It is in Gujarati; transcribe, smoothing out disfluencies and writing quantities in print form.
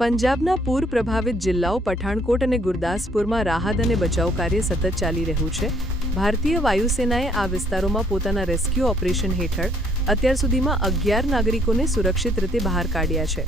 પંજાબના પૂર પ્રભાવિત જિલ્લાઓ પઠાણકોટ અને ગુરદાસપુરમાં રાહત અને બચાવ કાર્ય સતત ચાલી રહ્યું છે. ભારતીય વાયુસેનાએ આ વિસ્તારોમાં પોતાના રેસ્ક્યુ ઓપરેશન હેઠળ અત્યાર સુધીમાં 11 નાગરિકોને સુરક્ષિત રીતે બહાર કાઢ્યા છે.